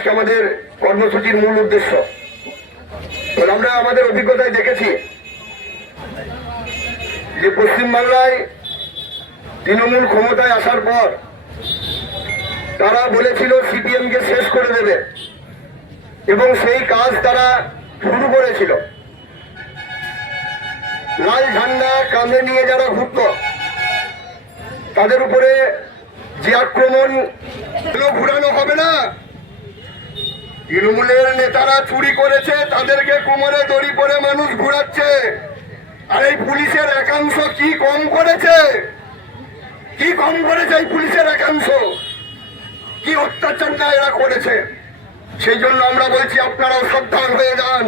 আজকে আমাদের কর্মসূচির মূল উদ্দেশ্য। আমরা আমাদের অভিজ্ঞতায় দেখেছি যে পশ্চিমবাংলায় তৃণমূল ক্ষমতায় আসার পর তারা বলেছিল সিপিএম কে শেষ করে দেবে এবং সেই কাজ তারা শুরু করেছিল। লাল ঝান্ডা কাঁধে নিয়ে যারা ঘুরত তাদের উপরে যে আক্রমণ ঘুরানো হবে না। তৃণমূলের নেতারা চুরি করেছে, তাদেরকে কোমরে দড়ি পরে মানুষ ঘুরাচ্ছে। আর এই পুলিশের একাংশ কি কম করেছে? কি কম করেছে এই পুলিশের একাংশ? কি অত্যাচার না এরা করেছে? সেই জন্য আমরা বলছি আপনারাও সাবধান হয়ে যান।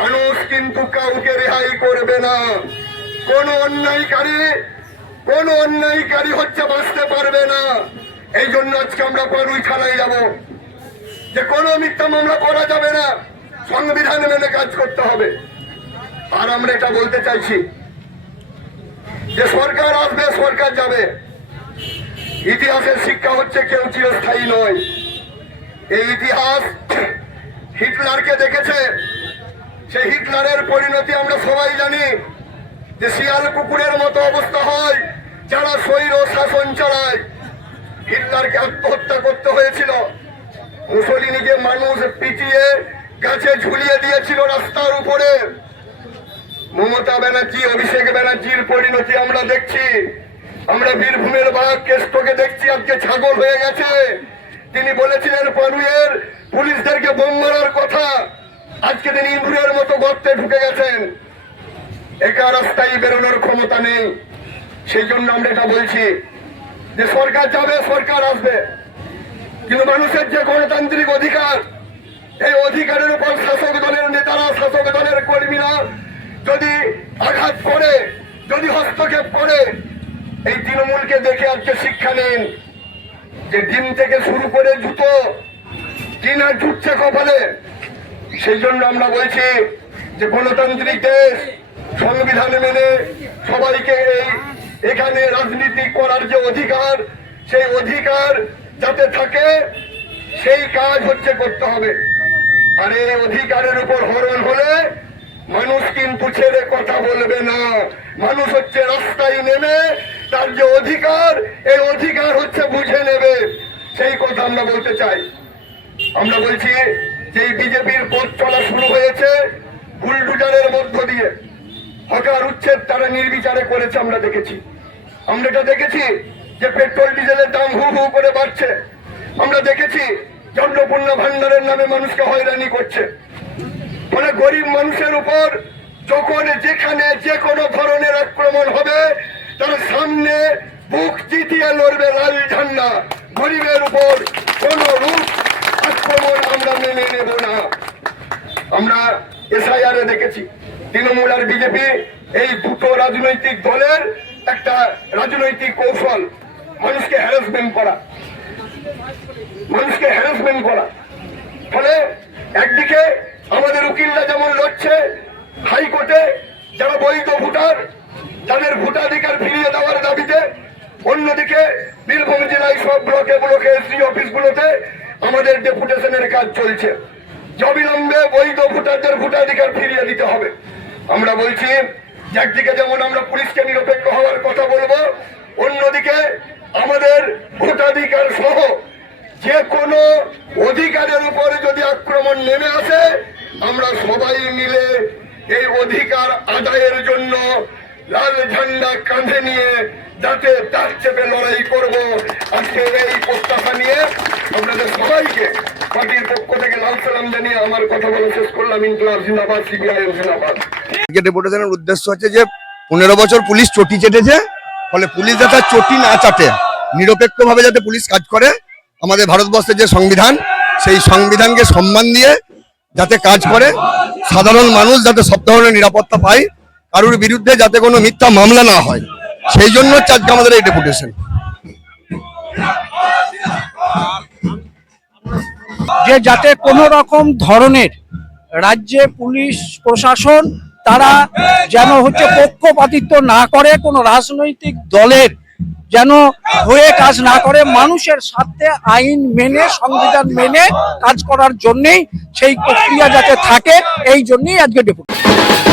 মানুষ কিন্তু কাউকে রেহাই করবে না। কোন অন্যায়কারী হচ্ছে বাঁচতে পারবে না। এই জন্য আজকে আমরা পারুই থানায় যাব, যে কোনো মিথ্যা মামলা করা যাবে না, সংবিধান মেনে কাজ করতে হবে। আর আমরা এটা বলতে চাইছি যে সরকার আসবে, সরকার যাবে। ইতিহাসের শিক্ষা হচ্ছে কেউ চিরস্থায়ী নয়। এই ইতিহাস হিটলারকে দেখেছে। সেই হিটলারের পরিণতি আমরা সবাই জানি, যে শিয়াল কুকুরের মতো অবস্থা হয় যারা স্বৈর শাসন চালায়। হিটলারকে আত্মহত্যা করতে হয়েছিল। মুসলিনীকে মানুষ পিটিয়ে গাছে ঝুলিয়ে দিয়েছিল রাস্তার উপরে। মমতা ব্যানার্জি, অভিষেক ব্যানার্জির পরিণতি আমরা দেখছি। আমরা বীরভূমের বাঘ কেষ্টকে দেখছি আজকে ছাগল হয়ে গেছে। তিনি বলেছিলেন পারুইয়ের পুলিশদেরকে বোম মারার কথা, আজকে তিনি ইঁদুরের মতো গর্তে ঢুকে গেছেন। একা রাস্তায় বেরোনোর ক্ষমতা নেই। সেই জন্য আমরা এটা বলছি যে সরকার যাবে, সরকার আসবে, কিন্তু মানুষের যে গণতান্ত্রিক অধিকার, এই অধিকারের উপর শাসক দলের নেতারা, শাসক দলের কর্মীরা যদি আঘাত করে, যদি হস্তক্ষেপ করে, এই তৃণমূলকে দেখে আজকে শিক্ষা নিন যে ডিম থেকে শুরু করে জুতো কিনা জুটছে কপালে। সেই জন্য আমরা বলছি যে গণতান্ত্রিক দেশ, সংবিধান মেনে সবাইকে এখানে রাজনীতি করার যে অধিকার, সেই অধিকার যাতে থাকে সেই কাজ হচ্ছে করতে হবে। আর এই অধিকারের উপর হরণ হলে মানুষ কিন্তু ছেড়ে কথা বলবে না। মানুষ হচ্ছে রাস্তায় নেমে তার যে অধিকার, এই অধিকার হচ্ছে বুঝে নেবে। সেই কথা আমরা বলতে চাই। আমরা বলছি যে বিজেপির পথ চলা শুরু হয়েছে বুলডুজারের মধ্য দিয়ে। হকার উচ্ছেদ তারা নির্বিচারে করেছে, আমরা দেখেছি। আমরা এটা দেখেছি যে পেট্রোল ডিজেলের দাম হু হু করে বাড়ছে। আমরা দেখেছি অন্নপূর্ণা ভান্ডারের নামে মানুষকে হয়রানি করছে। ফলে গরিব মানুষের উপর যখন যেখানে যে কোনো ধরনের আক্রমণ হবে, তার সামনে বুক চিতিয়ে লড়বে লাল ঝান্ডা। গরিবের উপর কোন রূপ আক্রমণ আমরা মেনে নেব না। আমরা এসআইআর এ দেখেছি তৃণমূল আর বিজেপি, এই দুটো রাজনৈতিক দলের একটা রাজনৈতিক কৌশল, মানুষকে হ্যারাসমেন্ট করা। ফলে একদিকে আমাদের উকিলরা যেমন লড়ছে হাইকোর্টে যারা বৈধ ভোটার, তাদের ভোটাধিকার ফিরিয়ে দেওয়ার দাবিতে, অন্যদিকে বীরভূম জেলায় সব ব্লকে এসডি অফিসগুলোতে আমাদের ডেপুটেশনের কাজ চলছে। অবিলম্বে বৈধ ভোটারদের ভোটাধিকার ফিরিয়ে দিতে হবে। আমরা বলছি একদিকে যেমন আমরা পুলিশকে নিরপেক্ষ হওয়ার কথা বলবো, অন্যদিকে আমাদের ভোটাধিকার সহ যে কোনো অধিকারের উপরে যদি আক্রমণ নেমে আসে, আমরা সবাই মিলে এই অধিকার আদায়ের জন্য লাল ঝান্ডা কাঁধে নিয়ে যাতে তার চেপে লড়াই করব। আজকে এই প্রত্যাশা নিয়ে আপনাদের সবাইকে পার্টির পক্ষ থেকে লাল সালাম জানিয়ে আমার কথা বলে শেষ করলাম। ইনকলাব জিন্দাবাদ, সিপিআইএম জিন্দাবাদ। ডেপুটেশনের উদ্দেশ্য হচ্ছে যে 15 বছর পুলিশ চটি চেটেছে, ফলে পুলিশ যাতে চটি না চাটে, নিরপেক্ষভাবে যাতে পুলিশ কাজ করে। আমাদের ভারতবর্ষের যে সংবিধান, সেই সংবিধানকে সম্মান দিয়ে যাতে কাজ করে, সাধারণ মানুষ যাতে সব ধরনের নিরাপত্তা পায়, কারোর বিরুদ্ধে যাতে কোনো মিথ্যা মামলা না হয়, সেই জন্য আজকে আমাদের এই ডেপুটেশন। যে যাতে কোনো রকম ধরনের রাজ্যে পুলিশ প্রশাসন তারা যেন হচ্ছে পক্ষপাতিত্ব না করে, কোনো রাজনৈতিক দলের যেন হয়ে কাজ না করে, মানুষের স্বার্থে আইন মেনে সংবিধান মেনে কাজ করার জন্যেই সেই প্রক্রিয়া যাতে থাকে, এই জন্যই আজকে ডেপুটেশন।